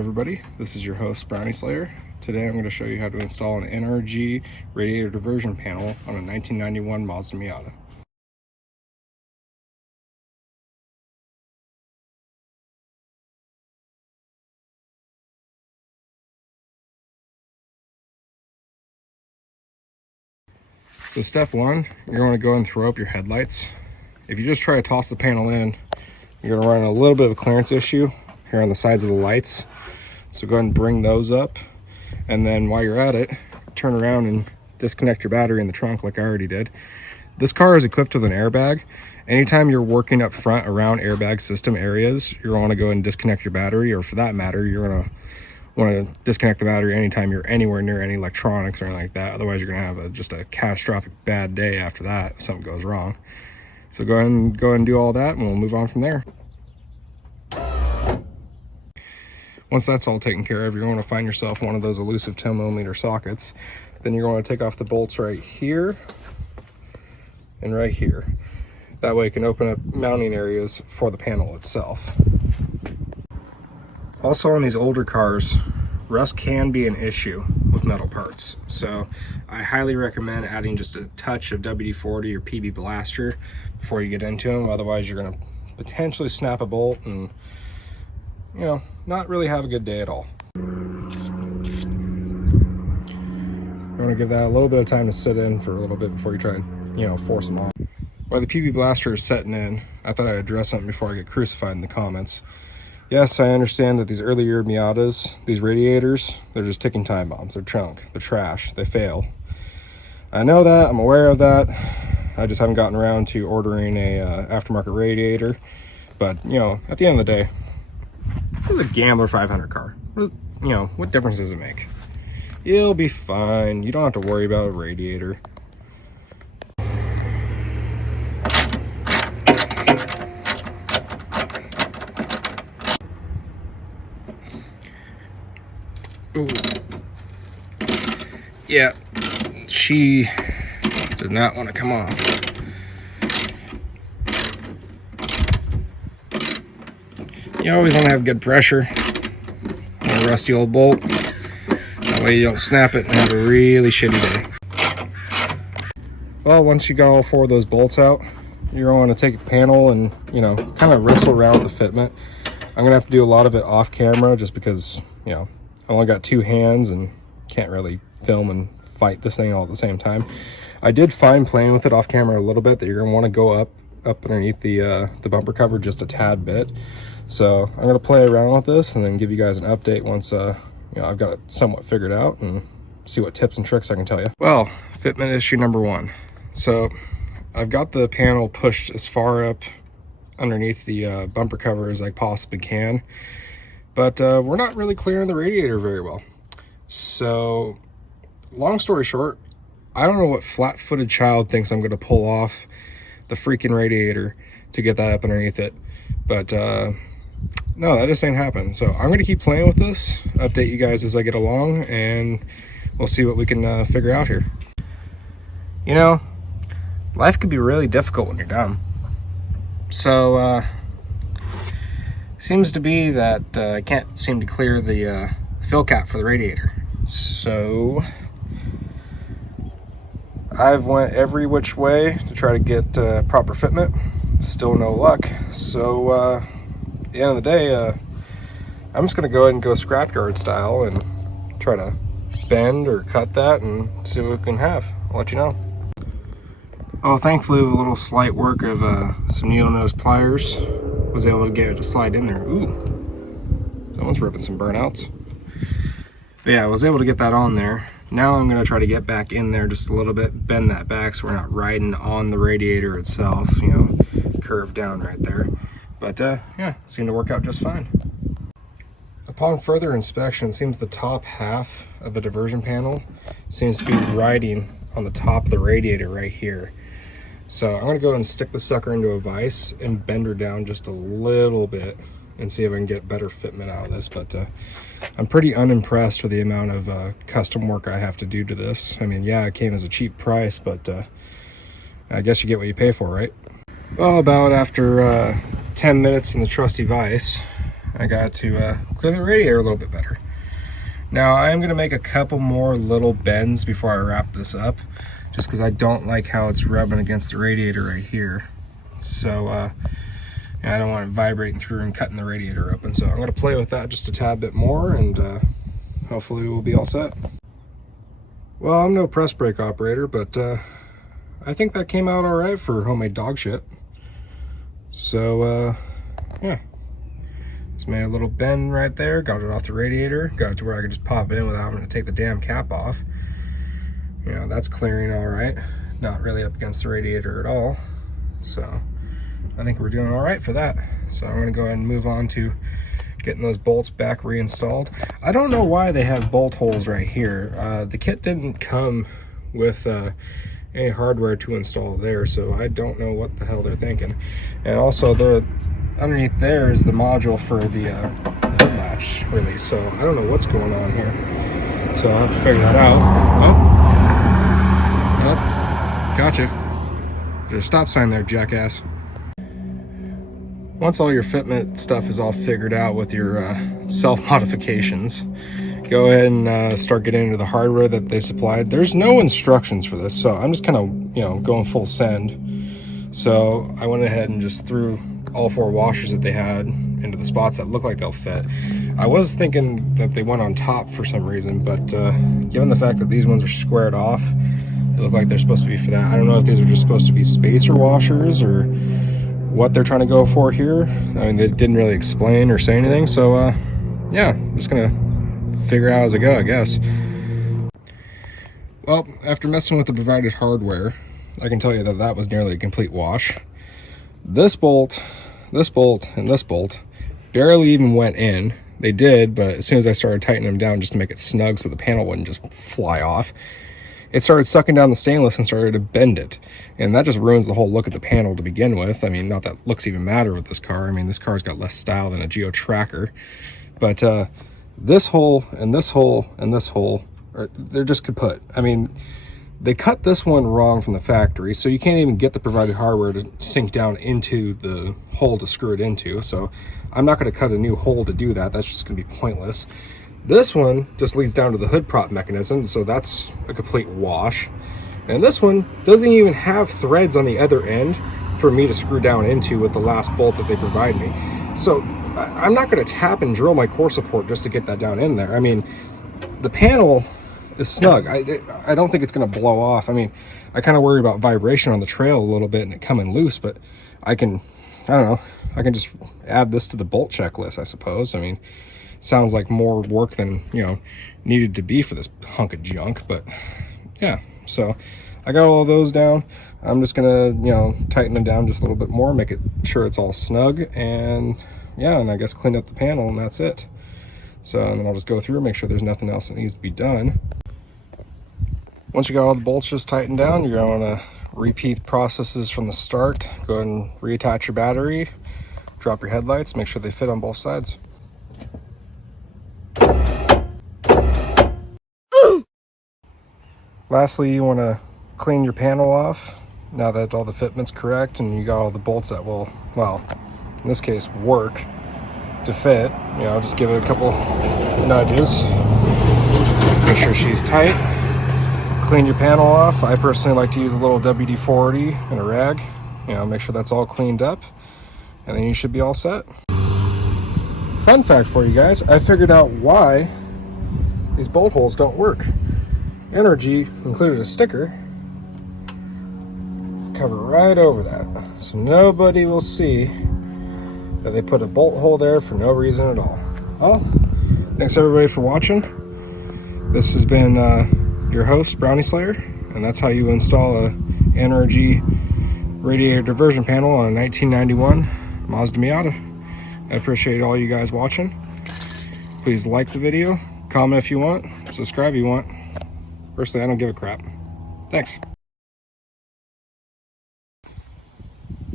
everybody. This is your host, Brownie Slayer. Today I'm going to show you how to install an NRG radiator diversion panel on a 1991 Mazda Miata. So step one, you're going to go and throw up your headlights. If you just try to toss the panel in, you're going to run a little bit of a clearance issue here on the sides of the lights. So go ahead and bring those up. And then while you're at it, turn around and disconnect your battery in the trunk like I already did. This car is equipped with an airbag. Anytime you're working up front around airbag system areas, you're going to go and disconnect your battery, or for that matter, you're going to want to disconnect the battery anytime you're anywhere near any electronics or anything like that. Otherwise, you're going to have just a catastrophic bad day after that if something goes wrong. So go ahead and do all that, and we'll move on from there. Once that's all taken care of, you're going to find yourself one of those elusive 10mm sockets. Then you're going to take off the bolts right here and right here. That way it can open up mounting areas for the panel itself. Also, on these older cars, rust can be an issue with metal parts. So I highly recommend adding just a touch of WD-40 or PB Blaster before you get into them. Otherwise, you're going to potentially snap a bolt and, you know, not really have a good day at all. You want to give that a little bit of time to sit in for a little bit before you try to, you know, force them off. While the PB Blaster is setting in, I thought I'd address something before I get crucified in the comments. Yes, I understand that these earlier Miatas, these radiators, they're just ticking time bombs. They're junk, they're trash, they fail. I know that, I'm aware of that. I just haven't gotten around to ordering a aftermarket radiator. But, you know, at the end of the day, it's a Gambler 500 car. You know, what difference does it make? You'll be fine. You don't have to worry about a radiator. Ooh. Yeah, she does not want to come off. You always want to have good pressure on a rusty old bolt. That way you don't snap it and have a really shitty day. Well, once you got all four of those bolts out, you're going to take the panel and, you know, kind of wrestle around with the fitment. I'm going to have to do a lot of it off camera just because, you know, I only got two hands and can't really film and fight this thing all at the same time. I did find playing with it off camera a little bit that you're going to want to go up underneath the bumper cover just a tad bit. So I'm going to play around with this and then give you guys an update once you know, I've got it somewhat figured out and see what tips and tricks I can tell you. Well, fitment issue number one. So I've got the panel pushed as far up underneath the bumper cover as I possibly can, but we're not really clearing the radiator very well. So long story short, I don't know what flat-footed child thinks I'm going to pull off the freaking radiator to get that up underneath it, but no, that just ain't happening. So I'm going to keep playing with this, update you guys as I get along, and we'll see what we can figure out here. You know, life could be really difficult when you're dumb. So, seems to be that I can't seem to clear the fill cap for the radiator. So, I've went every which way to try to get proper fitment. Still no luck. So, at the end of the day, I'm just going to go ahead and go scrapyard style and try to bend or cut that and see what we can have. I'll let you know. Oh, thankfully with a little slight work of some needle nose pliers, was able to get it to slide in there. Ooh, someone's ripping some burnouts. But yeah, I was able to get that on there. Now I'm going to try to get back in there just a little bit, bend that back so we're not riding on the radiator itself, you know, curved down right there. But yeah, seemed to work out just fine. Upon further inspection, it seems the top half of the diversion panel seems to be riding on the top of the radiator right here. So I'm going to go and stick the sucker into a vise and bend her down just a little bit and see if I can get better fitment out of this. But I'm pretty unimpressed with the amount of custom work I have to do to this. I mean, yeah, it came as a cheap price, but I guess you get what you pay for, right? Well, about after 10 minutes in the trusty vise, I got to clear the radiator a little bit better. Now I am going to make a couple more little bends before I wrap this up, just because I don't like how it's rubbing against the radiator right here. So I don't want it vibrating through and cutting the radiator open. So I'm going to play with that just a tad bit more, and hopefully we'll be all set. Well, I'm no press brake operator, but I think that came out all right for homemade dog shit. So yeah. Just made a little bend right there, got it off the radiator, got it to where I could just pop it in without having to take the damn cap off. You know, that's clearing all right. Not really up against the radiator at all. So I think we're doing all right for that. So I'm gonna go ahead and move on to getting those bolts back reinstalled. I don't know why they have bolt holes right here. The kit didn't come with any hardware to install there, so I don't know what the hell they're thinking. And also underneath there is the module for the hood latch release, so I don't know what's going on here. So I'll have to figure that out. Oh, gotcha. There's a stop sign there, jackass. Once all your fitment stuff is all figured out with your self-modifications, go ahead and start getting into the hardware that they supplied. There's no instructions for this, so I'm just kind of, you know, going full send. So I went ahead and just threw all 4 washers that they had into the spots that look like they'll fit. I was thinking that they went on top for some reason, but given the fact that these ones are squared off, they look like they're supposed to be for that. I don't know if these are just supposed to be spacer washers or what they're trying to go for here. I mean, they didn't really explain or say anything, so yeah, I'm just gonna figure out as I go, I guess. Well, after messing with the provided hardware, I can tell you that that was nearly a complete wash. This bolt, and this bolt barely even went in. They did, but as soon as I started tightening them down just to make it snug so the panel wouldn't just fly off, it started sucking down the stainless and started to bend it. And that just ruins the whole look of the panel to begin with. I mean, not that looks even matter with this car. I mean, this car's got less style than a Geo Tracker. But this hole and this hole and this hole, they're just kaput. I mean, they cut this one wrong from the factory, so you can't even get the provided hardware to sink down into the hole to screw it into. So I'm not going to cut a new hole to do that. That's just going to be pointless. This one just leads down to the hood prop mechanism, so that's a complete wash. And this one doesn't even have threads on the other end for me to screw down into with the last bolt that they provide me. So I'm not going to tap and drill my core support just to get that down in there. I mean, the panel is snug. I don't think it's going to blow off. I mean, I kind of worry about vibration on the trail a little bit and it coming loose, but I don't know, I can just add this to the bolt checklist, I suppose. I mean, sounds like more work than, you know, needed to be for this hunk of junk, but yeah. So I got all those down. I'm just gonna, you know, tighten them down just a little bit more, make it sure it's all snug, and yeah, and I guess clean up the panel, and that's it. So, and then I'll just go through and make sure there's nothing else that needs to be done. Once you got all the bolts just tightened down, you're going to repeat processes from the start. Go ahead and reattach your battery, drop your headlights, make sure they fit on both sides. Lastly, you want to clean your panel off now that all the fitment's correct and you got all the bolts that will, well, in this case, work to fit. You know, just give it a couple nudges, make sure she's tight. Clean your panel off. I personally like to use a little WD-40 and a rag, you know, make sure that's all cleaned up, and then you should be all set. Fun fact for you guys, I figured out why these bolt holes don't work. NRG included a sticker cover right over that, so nobody will see that they put a bolt hole there for no reason at all. Well, thanks everybody for watching. This has been your host, Brownie Slayer, and that's how you install a NRG radiator diversion panel on a 1991 Mazda Miata. I appreciate all you guys watching. Please like the video, comment if you want, subscribe if you want. Personally, I don't give a crap. Thanks.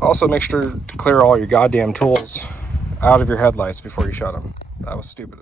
Also, make sure to clear all your goddamn tools out of your headlights before you shut them. That was stupid.